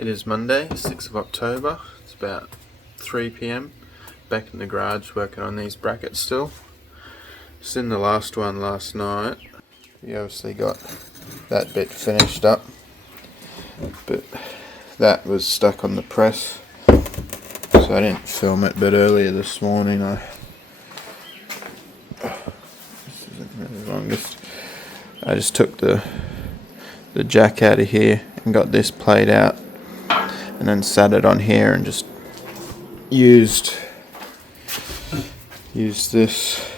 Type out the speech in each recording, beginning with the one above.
It is Monday, 6th of October. It's about 3 PM. Back in the garage working on these brackets still. Just in the last one last night. We obviously got that bit finished up, but that was stuck on the press, so I didn't film it. But earlier this morning this isn't really the longest. I just took the jack out of here and got this played out, and then sat it on here and just used this,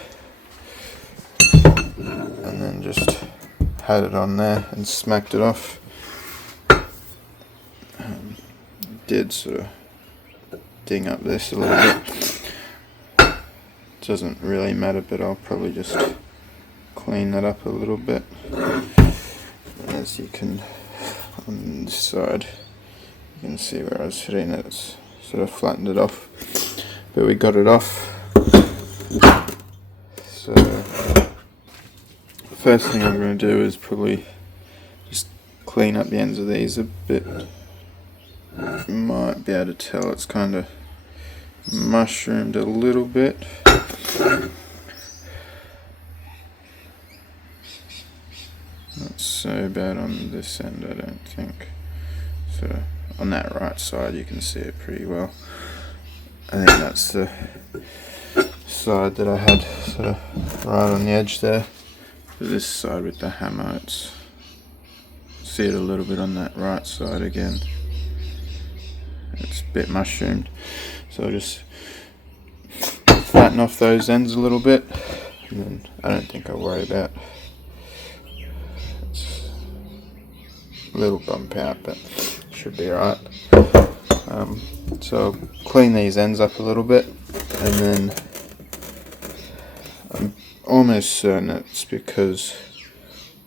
and then just had it on there and smacked it off. Did sort of ding up this a little bit. Doesn't really matter, but I'll probably just clean that up a little bit. As you can, on this side, you can see where I was hitting it. It's sort of flattened it off, but we got it off. So first thing I'm going to do is probably just clean up the ends of these a bit. You might be able to tell it's kind of mushroomed a little bit. Not so bad on this end, I don't think. So on that right side you can see it pretty well. I think that's the side that I had sort of right on the edge there. But this side with the hammer, see it a little bit on that right side again. It's a bit mushroomed, so I'll just flatten off those ends a little bit, and then I don't think I'll worry about it's a little bump out, but should be alright. So I'll clean these ends up a little bit, and then I'm almost certain it's because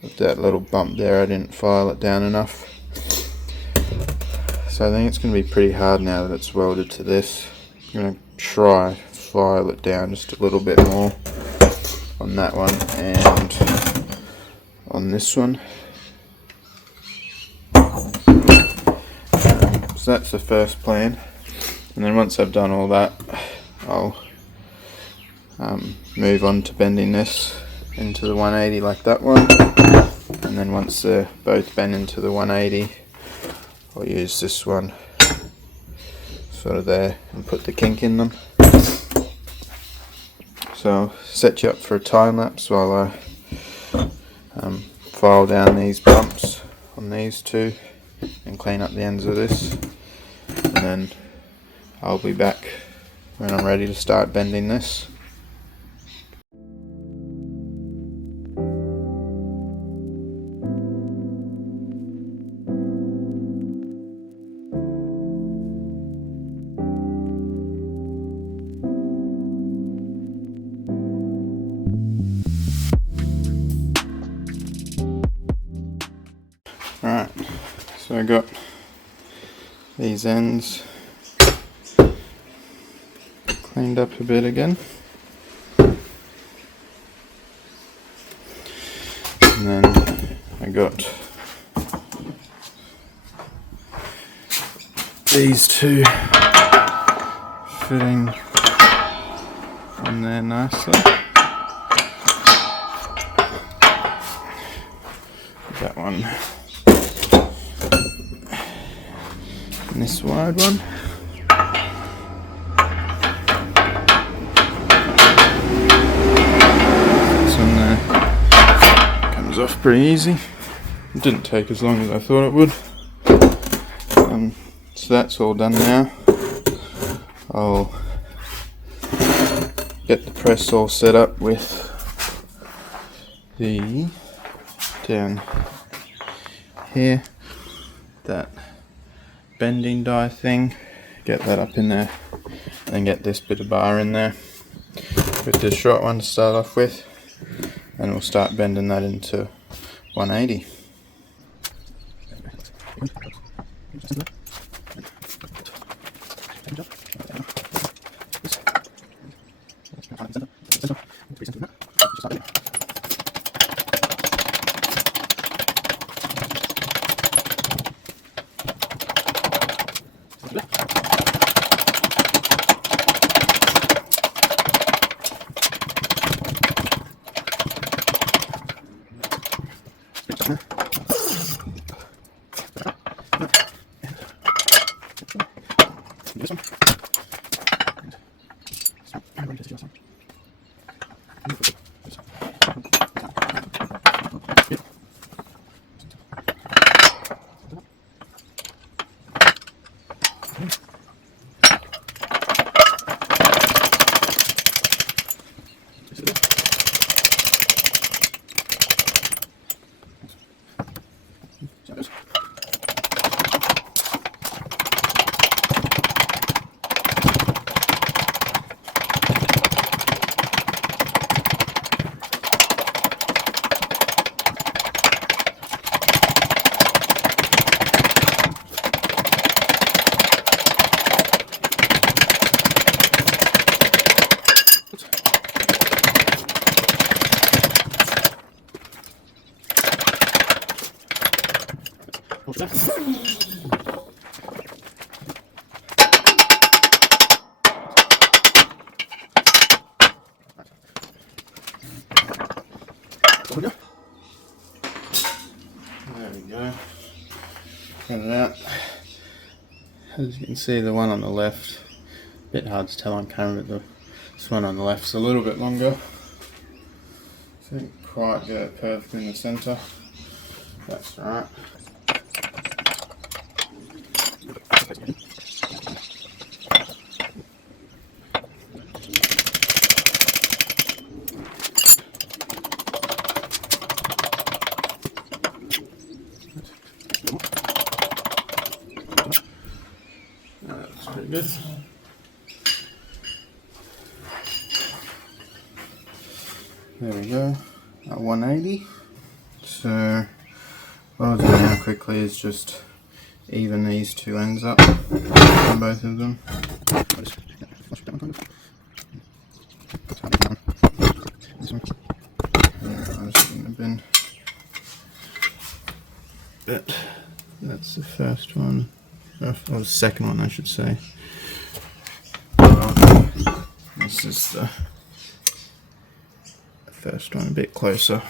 of that little bump there. I didn't file it down enough. So I think it's going to be pretty hard now that it's welded to this. I'm going to try file it down just a little bit more on that one and on this one. So that's the first plan, and then once I've done all that, I'll move on to bending this into the 180 like that one, and then once they're both bent into the 180, I'll use this one sort of there and put the kink in them. So I'll set you up for a time lapse while I file down these bumps on these two and clean up the ends of this, and then I'll be back when I'm ready to start bending this. Alright, so I got these ends cleaned up a bit again, and then I got these two fitting on there nicely. That one. And this wide one. This one there comes off pretty easy. It didn't take as long as I thought it would. So that's all done now. I'll get the press all set up with the down here, that bending die thing, get that up in there, and get this bit of bar in there with the short one to start off with, and we'll start bending that into 180. This one. There we go. Got it out. As you can see, the one on the left, a bit hard to tell on camera, but this one on the left's a little bit longer. So didn't quite get it perfectly in the centre. That's right. That's pretty good. There we go, at 180. So what I'll do now quickly is just even these two ends up on both of them. This one. I'll just in the bin. But that's the first one, or the second one I should say. This is the first one, a bit closer.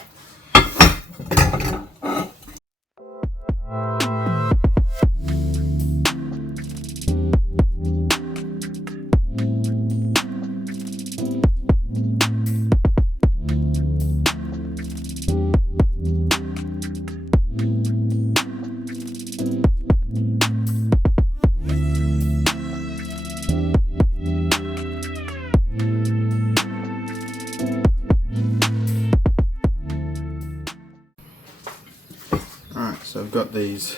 Alright, so I've got these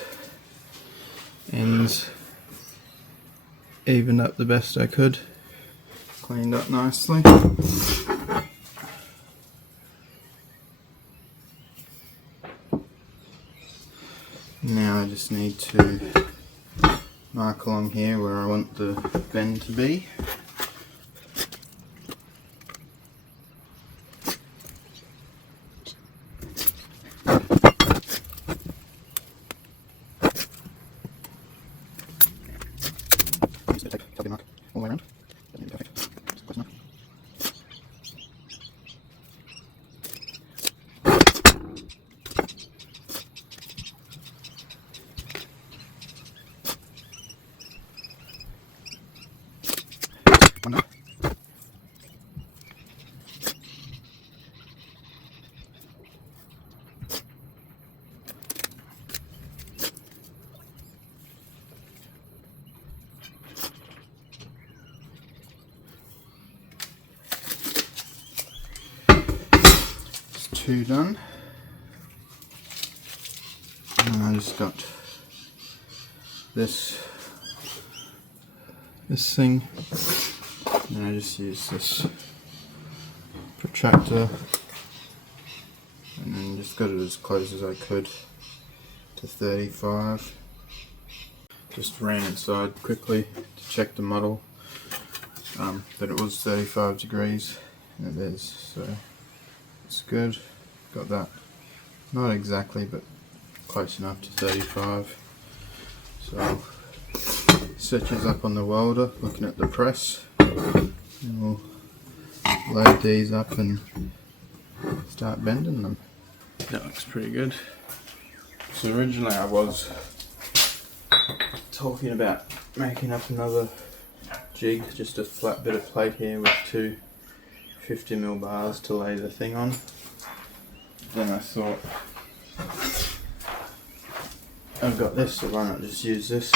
ends evened up the best I could, cleaned up nicely. Now I just need to mark along here where I want the bend to be. Mark all the way around. Perfect. Close enough. One more. Two done, and I just got this thing, and I just use this protractor and then just got it as close as I could to 35. Just ran inside quickly to check the model that it was 35 degrees, and it is, so it's good. Got that, not exactly, but close enough to 35. So switches up on the welder, looking at the press. And we'll load these up and start bending them. That looks pretty good. So originally I was talking about making up another jig, just a flat bit of plate here with two 50mm bars to lay the thing on. Then I thought, I've got this, so why not just use this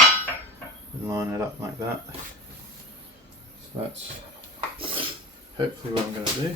and line it up like that. So that's hopefully what I'm going to do.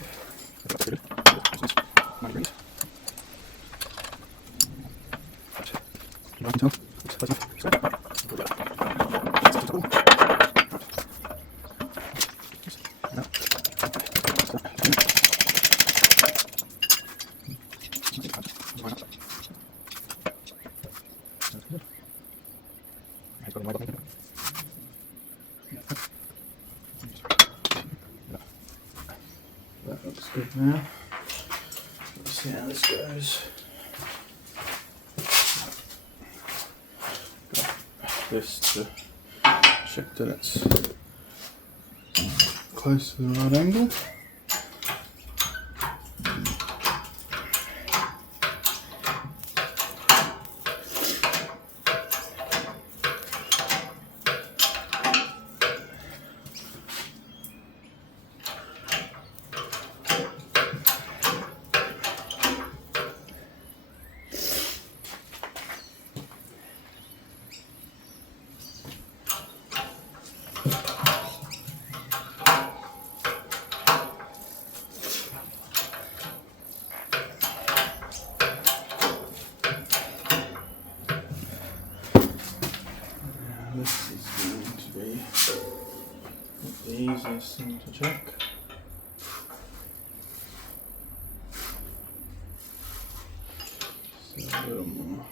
That looks good now. Let's see how this goes. Got this to check that it's close to the right angle. This is going to be the easiest thing to check. So a little more.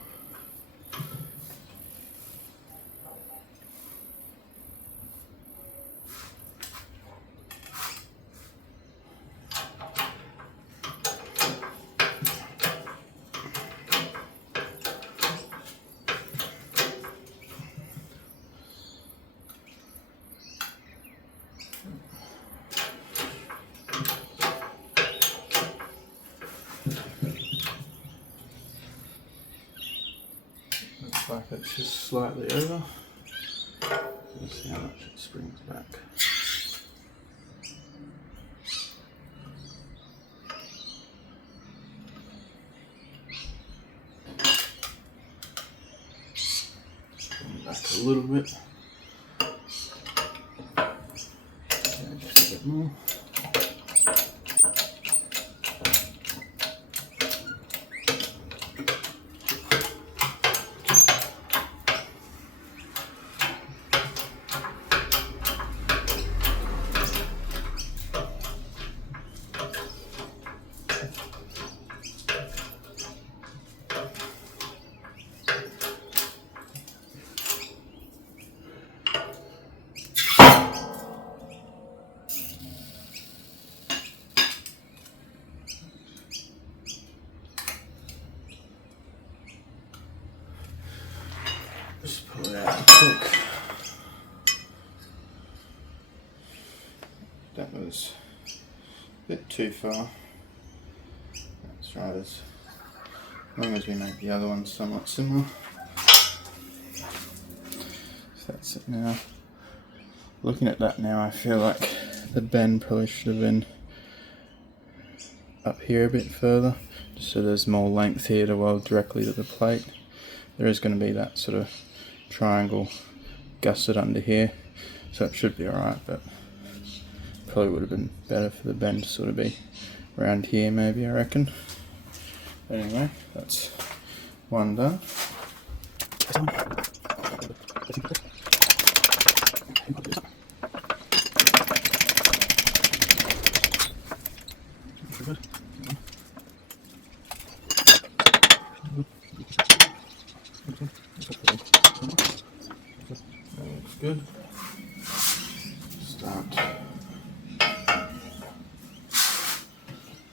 Looks like it's just slightly over. Let's see how much it springs back. Bring it back a little bit. Okay, just a bit more. Just pull it out quick. That was a bit too far. That's right, as long as we make the other one somewhat similar. So that's it now. Looking at that now, I feel like the bend probably should have been up here a bit further, just so there's more length here to weld directly to the plate. There is going to be that sort of triangle gusset under here, so it should be alright, but probably would have been better for the bend to sort of be around here maybe, I reckon. Anyway, that's one done. That looks good. Start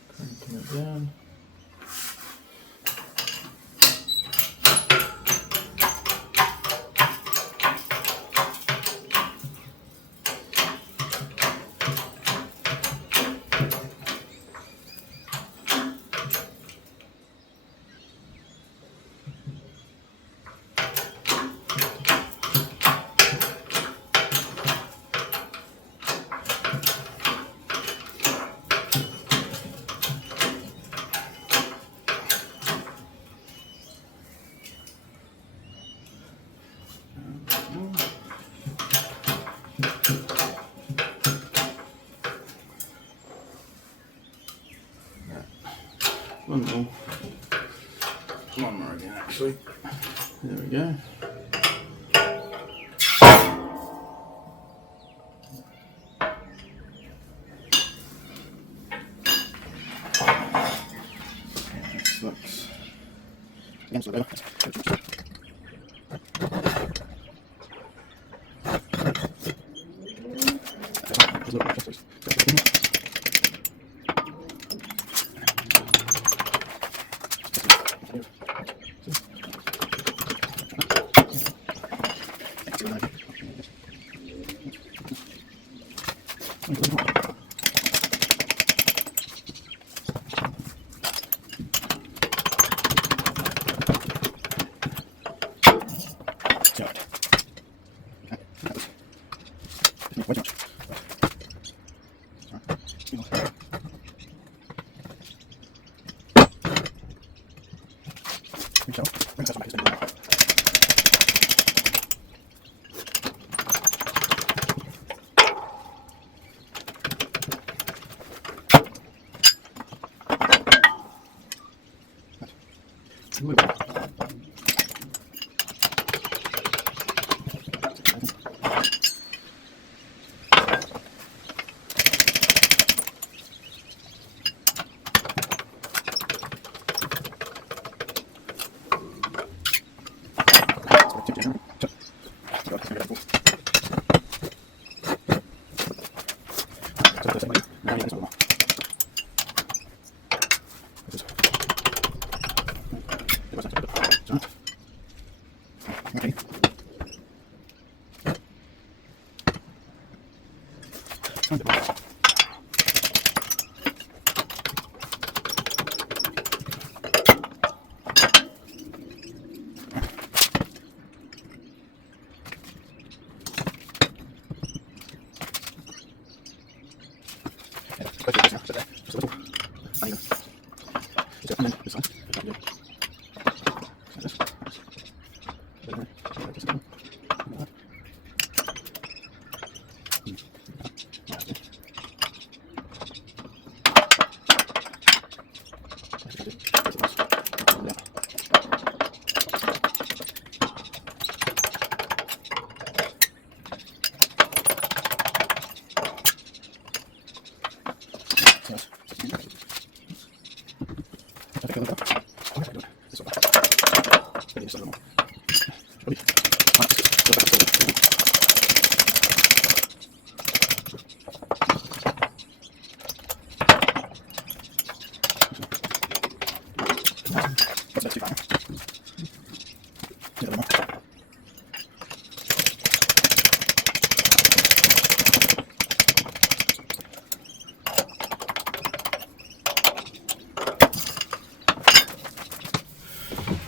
cranking it down. sweet. There we go. This looks.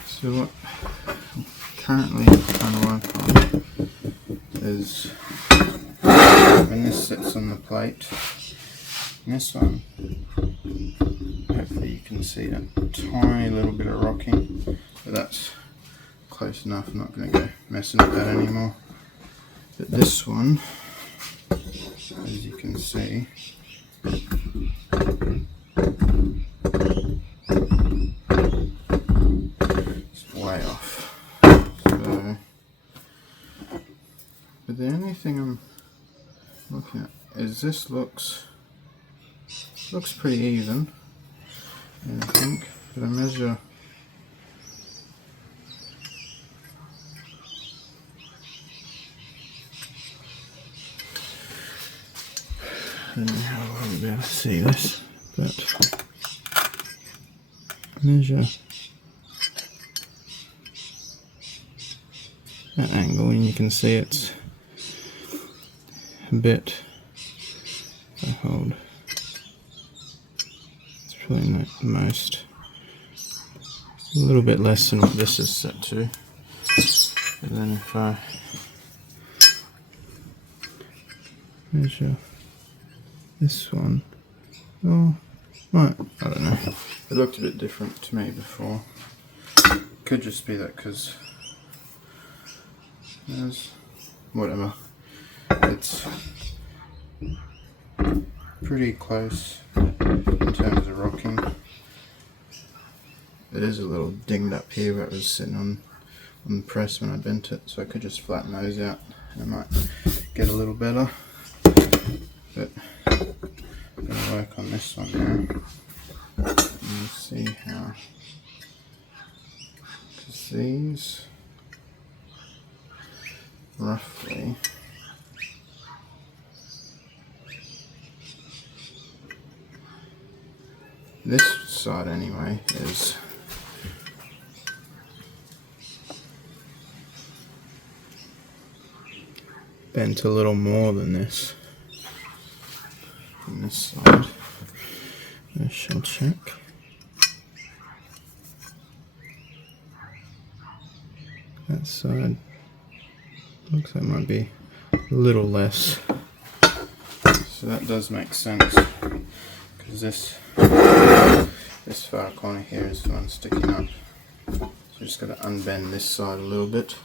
So what I'm currently trying to work on is when this sits on the plate, and this one, hopefully you can see a tiny little bit of rocking, but that's close enough. I'm not going to go messing with that anymore. But this one, as you can see, it's way off. So, but the only thing I'm looking at is this looks pretty even, I think, but I measure I don't know how well you'll be able to see this, but measure that angle and you can see it's a bit, if I hold, it's probably not the most, a little bit less than what this is set to, but then if I measure this one, oh, right, I don't know, it looked a bit different to me before. Could just be that because there's whatever, it's pretty close in terms of rocking. it is a little dinged up here where it was sitting on the press when I bent it, so I could just flatten those out and it might get a little better. But I'm going to work on this one now and see how, because these roughly this side anyway is bent a little more than this on this side. I shall check. That side looks like it might be a little less. So that does make sense, because this far corner here is the one sticking up. So just got to unbend this side a little bit.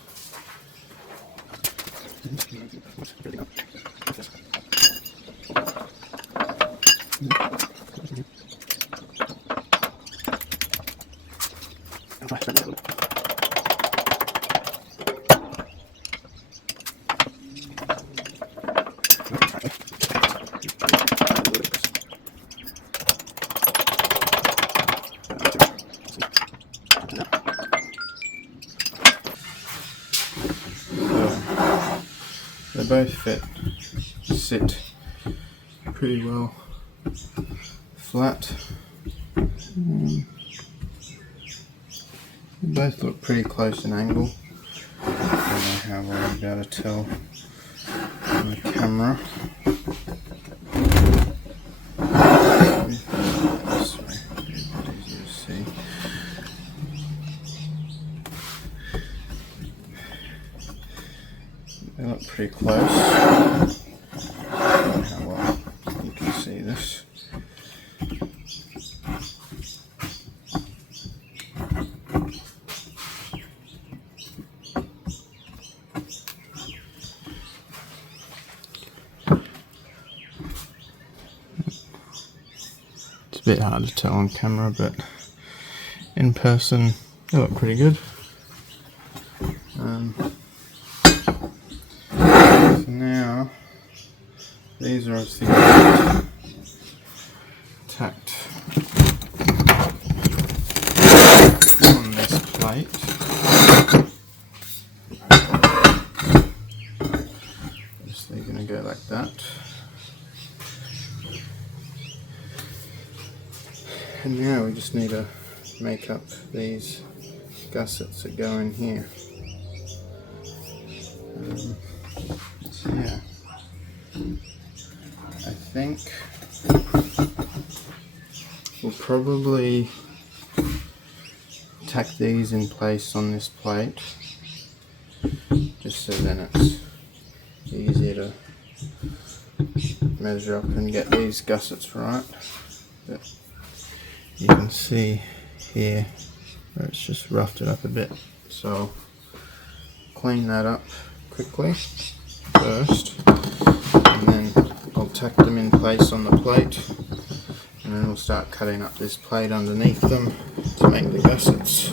They both sit pretty well flat. They both look pretty close in angle. I don't know how well you'll be able to tell on the camera. This way, it'll be a bit easier to see. They look pretty close. I don't know how well you can see this. It's a bit hard to tell on camera, but in person they look pretty good. So now these are obviously tacked on this plate. Obviously going to go like that. And now we just need to make up these gussets that go in here. So yeah, I think we'll probably tack these in place on this plate, just so then it's easier to measure up and get these gussets right. But you can see here where it's just roughed it up a bit, so I'll clean that up quickly first, and then I'll tack them in place on the plate, and then we'll start cutting up this plate underneath them to make the gussets.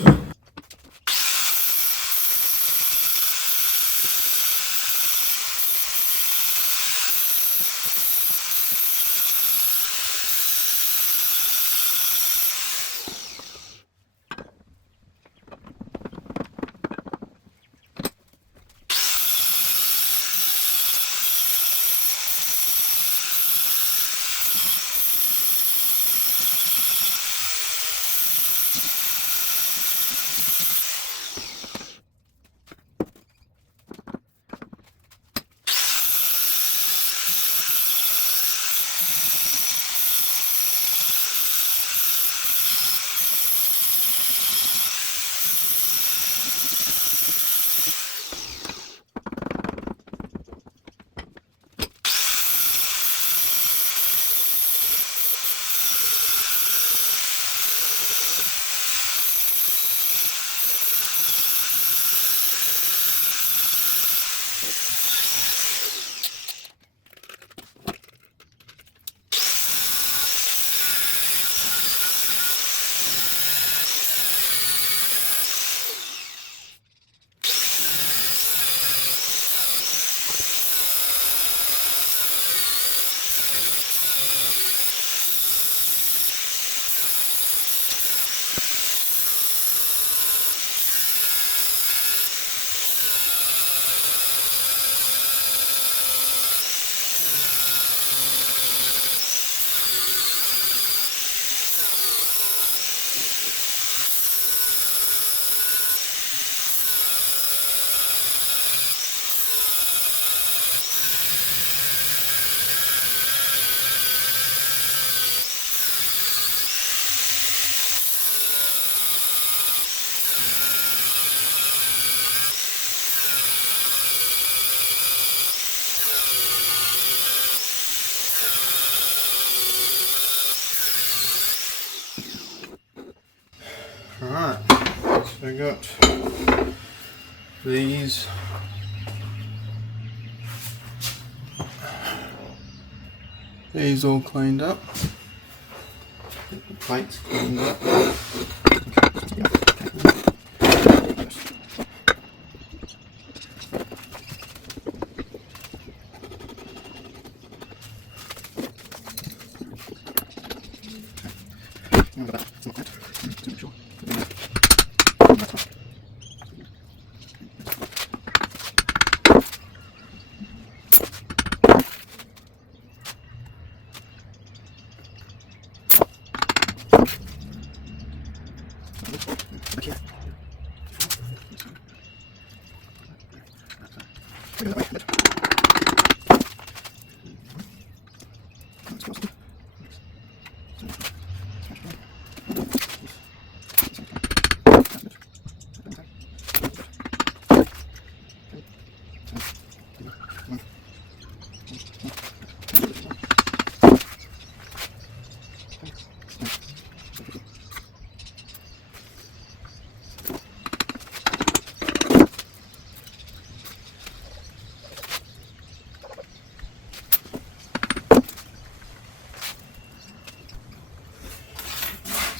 got these all cleaned up. Get the plates cleaned up.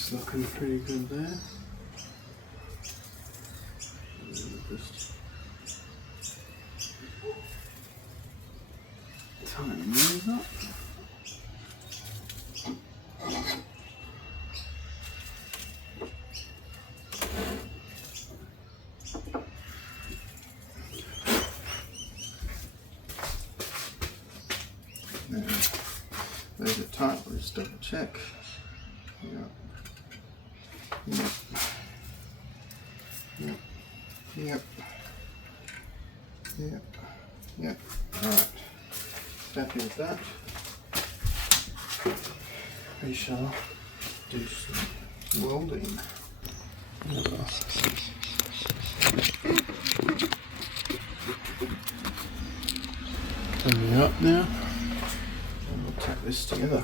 It's looking pretty good there. Just tighten these up. Now, those are tight, we'll just double check. Yep. Yep. Yep. Yep. Yep. Yep. Alright. Happy with that. We shall do some welding. Coming up now. And we'll tack this together.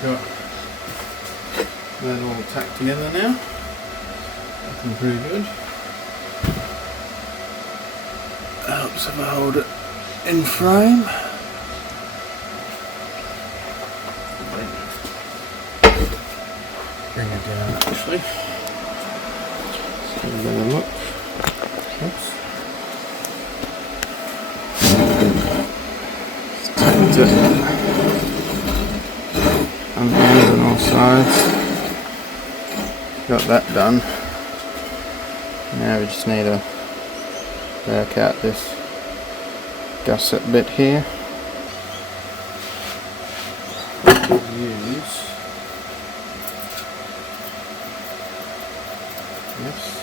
Got that all tacked together now. Looking pretty good. Helps if I hold it in frame. Bring it down actually. Let's have a better look. Oops. Tacked it. unbend on all sides. Got that done. Now we just need to work out this gusset bit here. Use this. It's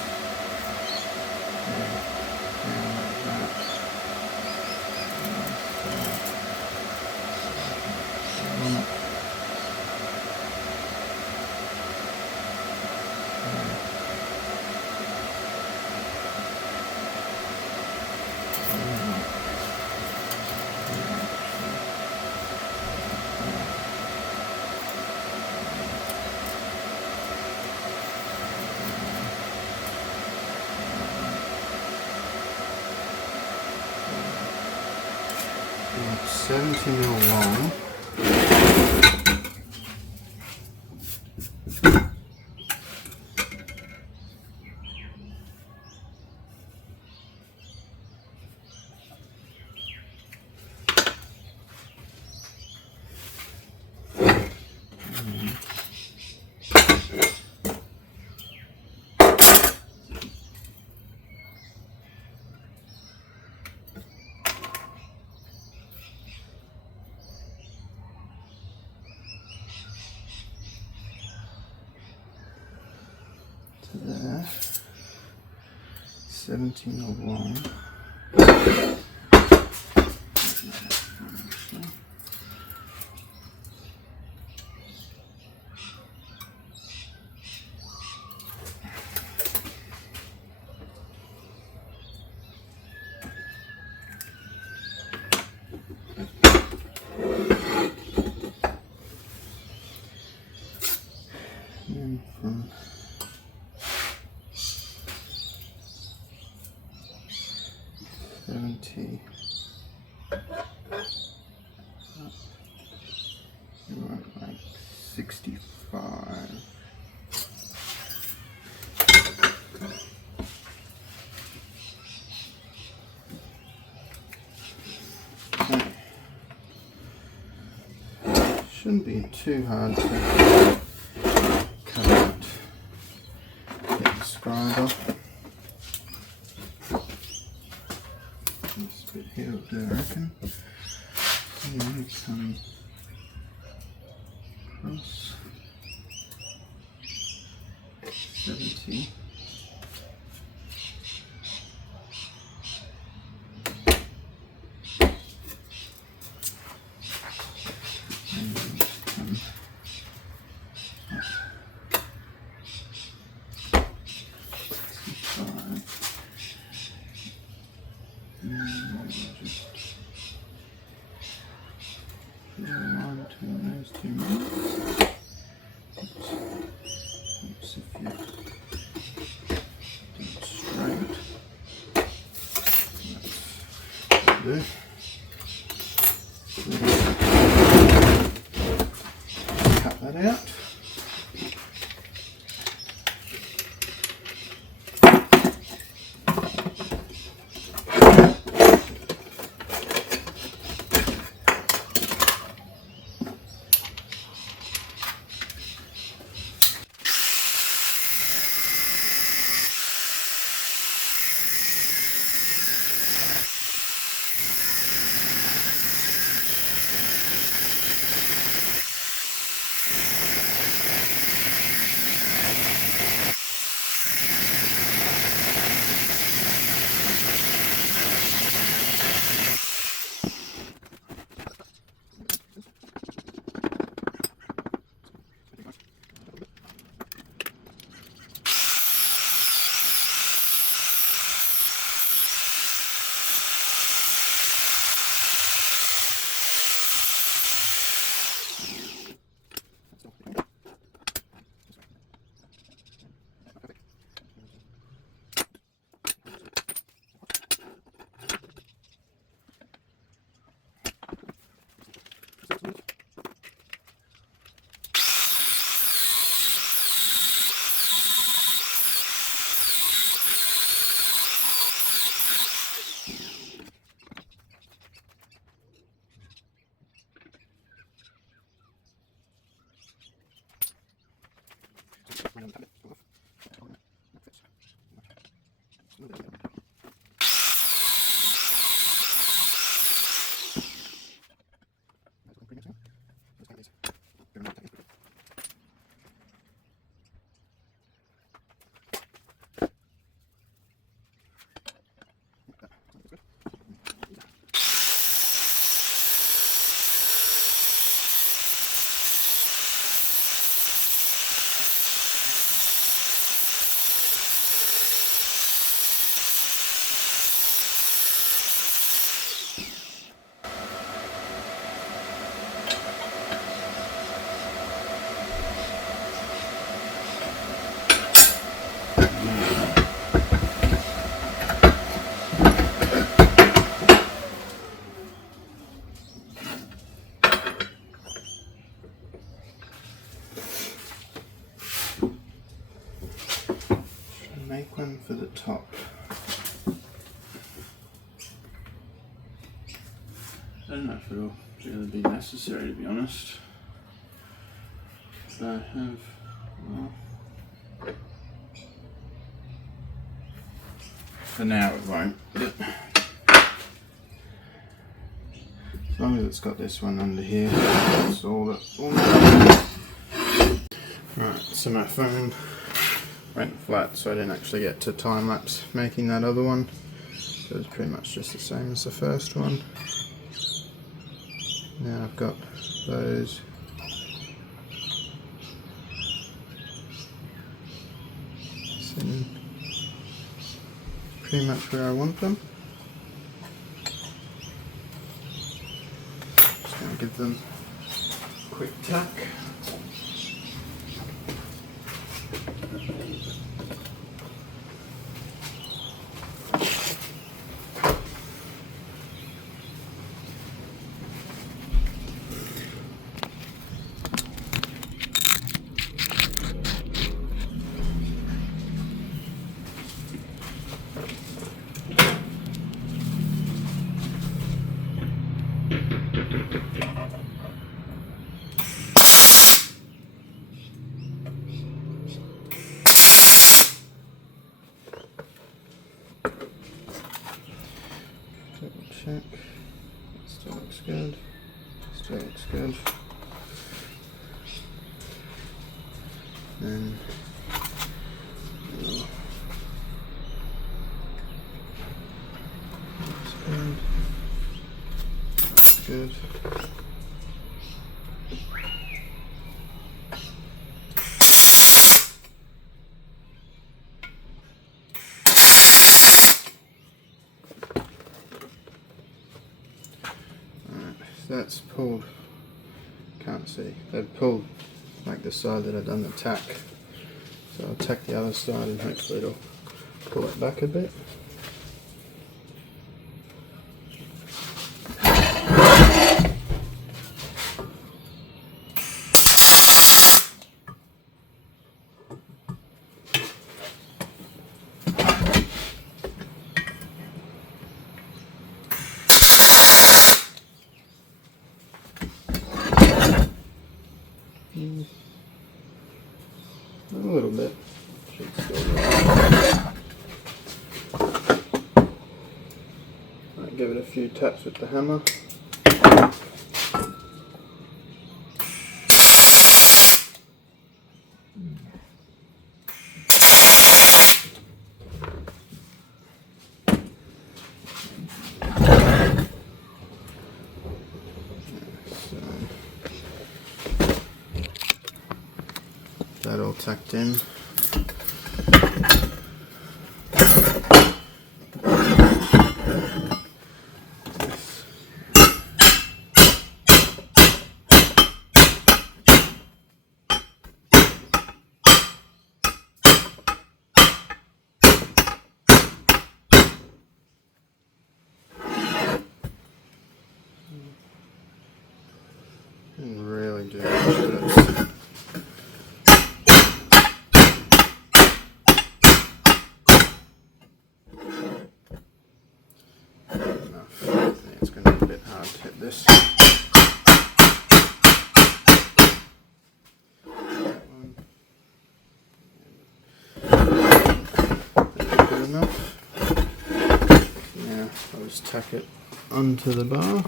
70 mil long. There, 70 mil long. And from 70 we want like 65. Okay. Shouldn't be too hard to cut out. Get the scribe off. This bit here will do, I reckon. And then come across 70. And then come up 65. And just put a line between those two marks. Oops, if you do it straight, that'll do. Cut that out. Make one for the top. I don't know if it'll really be necessary, to be honest. But I have, well, for now it won't, but as long as it's got this one under here, that's all that will matter. Right, so my phone went flat, so I didn't actually get to time lapse making that other one. So it's pretty much just the same as the first one. Now I've got those sitting pretty much where I want them. Just going to give them a quick tack. Check. Still looks good. Still looks good. Then looks good. Looks good. That's pulled, can't see, they've pulled like the side that I've done the tack, so I'll tack the other side and hopefully it'll pull it back a bit. A little bit. Should still work. Right, give it a few taps with the hammer. That all tacked in. And really do this. It's going to be a bit hard to hit this. That one. Good enough. tack it onto the bar.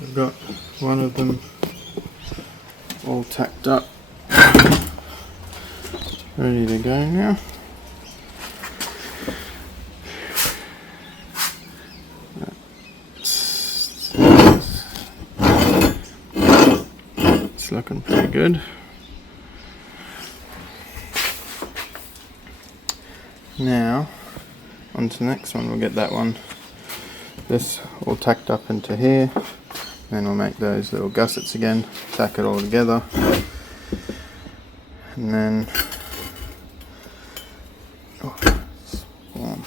I've got one of them all tacked up, ready to go now. It's looking pretty good. Now, on to the next one. We'll get that one, this all tacked up into here. Then we'll make those little gussets again, tack it all together, and then it's warm.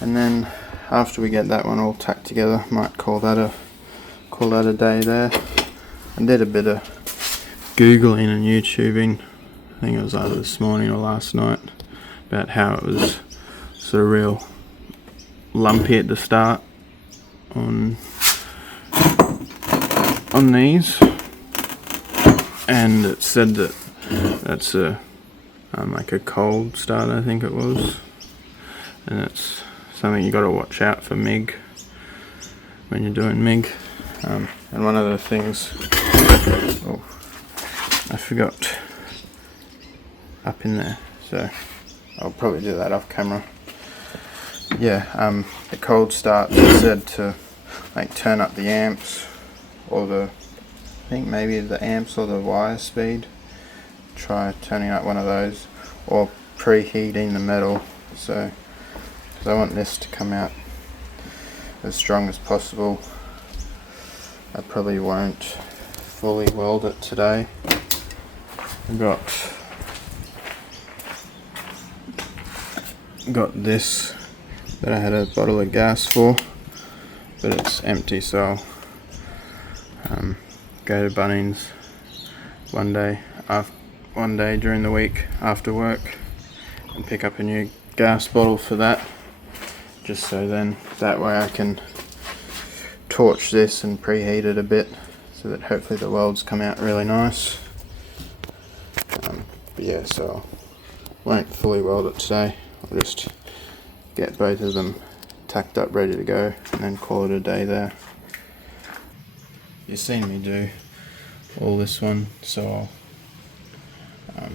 And then after we get that one all tacked together, might call that a day there. I did a bit of googling and YouTubing, I think it was either this morning or last night, about how it was sort of real lumpy at the start on these, and it said that that's a like a cold start, I think it was, and it's something you got to watch out for MIG when you're doing MIG. And one of the things, oh, I forgot up in there, so I'll probably do that off camera. Yeah, the cold start, it said to like turn up the amps, or I think maybe the amps or the wire speed. Try turning up one of those, or preheating the metal, so because I want this to come out as strong as possible. I probably won't fully weld it today. I've got this that I had a bottle of gas for, but it's empty, so I'll go to Bunnings one day during the week after work and pick up a new gas bottle for that, just so then that way I can torch this and preheat it a bit, so that hopefully the welds come out really nice. But yeah, so I won't fully weld it today. I'll just get both of them tacked up, ready to go, and then call it a day there. You've seen me do all this one, so I'll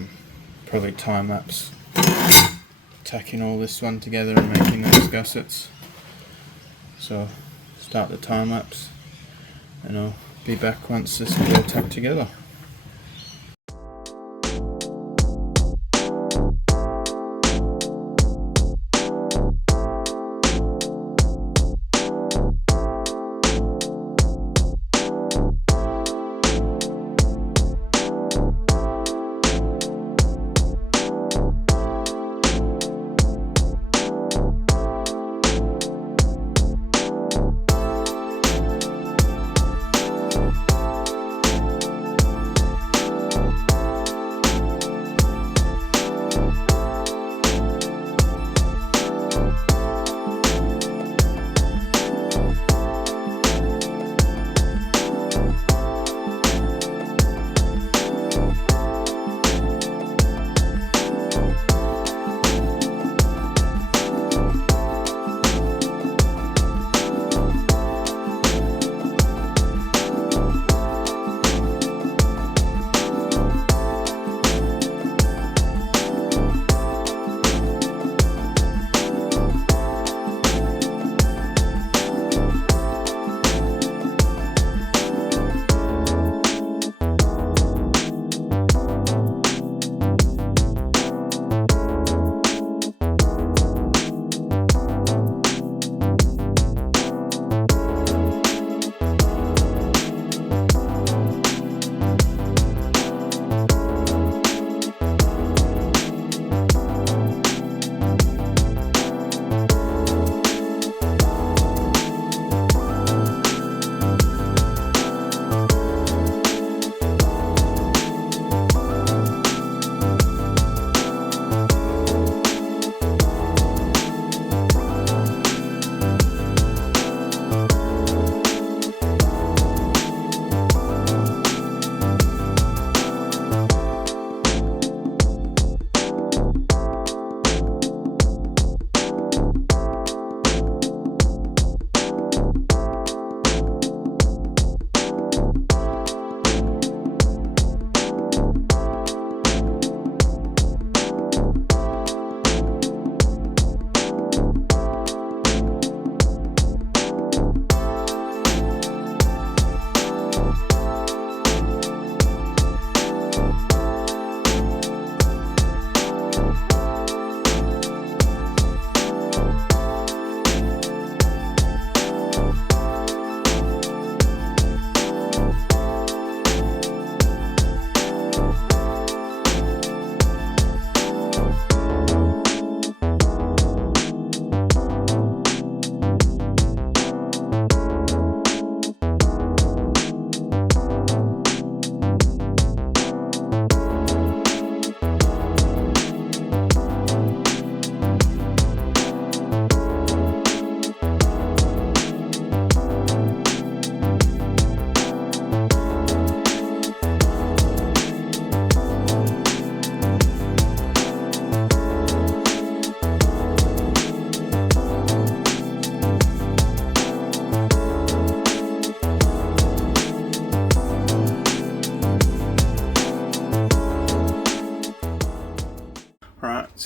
probably time lapse tacking all this one together and making those gussets. So start the time lapse and I'll be back once this is all tacked together.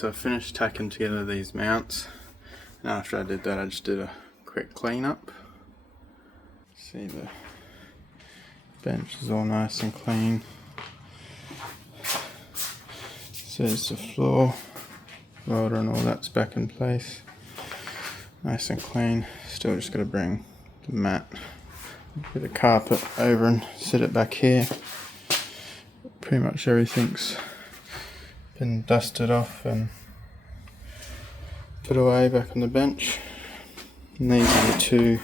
so I finished tacking together these mounts, and after I did that I just did a quick clean up. See, the bench is all nice and clean. So there's the floor, welder and all that's back in place. Nice and clean. Still just got to bring the mat, bit of carpet over and sit it back here. Pretty much everything's been dusted off and put away back on the bench. And these are the two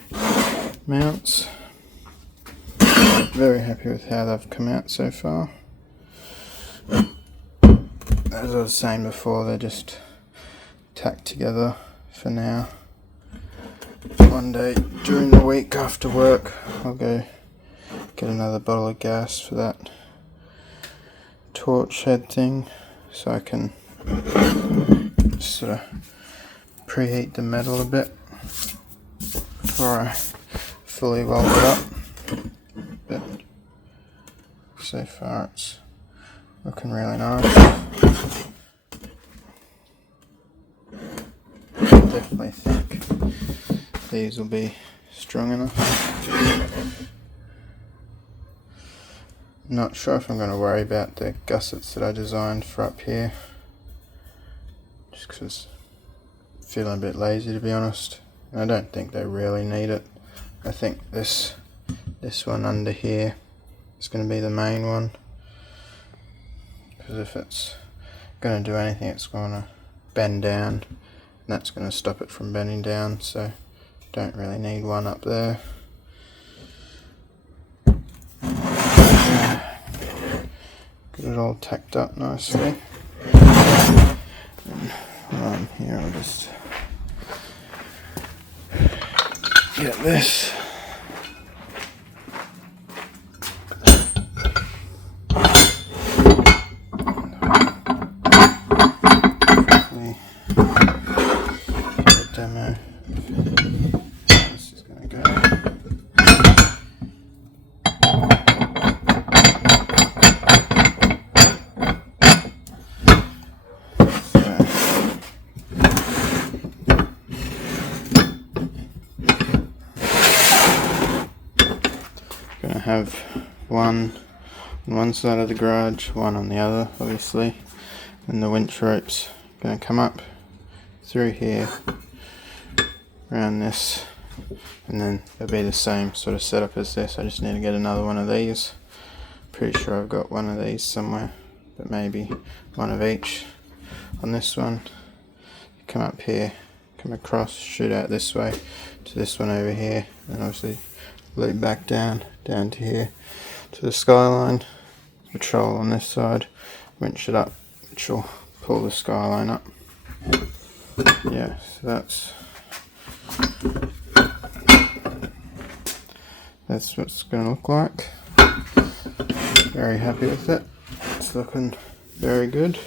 mounts. Very happy with how they've come out so far. As I was saying before, they're just tacked together for now. One day during the week after work I'll go get another bottle of gas for that torch head thing, so I can sort of preheat the metal a bit before I fully weld it up. But so far it's looking really nice. Definitely think these will be strong enough. Not sure if I'm going to worry about the gussets that I designed for up here, just because I'm feeling a bit lazy, to be honest. I don't think they really need it. I think this one under here is going to be the main one, because if it's going to do anything it's going to bend down, and that's going to stop it from bending down, so don't really need one up there. Get it all tacked up nicely. And while I'm here, I'll just get this. Quickly a demo. This is going to go. Have one on one side of the garage, one on the other, obviously, and the winch rope's going to come up through here, around this, and then it'll be the same sort of setup as this. I just need to get another one of these. Pretty sure I've got one of these somewhere, but maybe one of each. On this one, you come up here, come across, shoot out this way to this one over here, and obviously loop back down to here to the Skyline. Patrol on this side, winch it up, which will pull the Skyline up. Yeah, so that's what it's going to look like. Very happy with it. It's looking very good.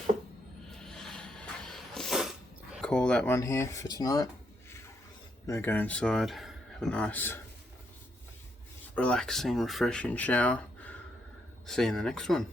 Call that one here for tonight. I'm going to go inside, have a nice relaxing, refreshing shower. See you in the next one.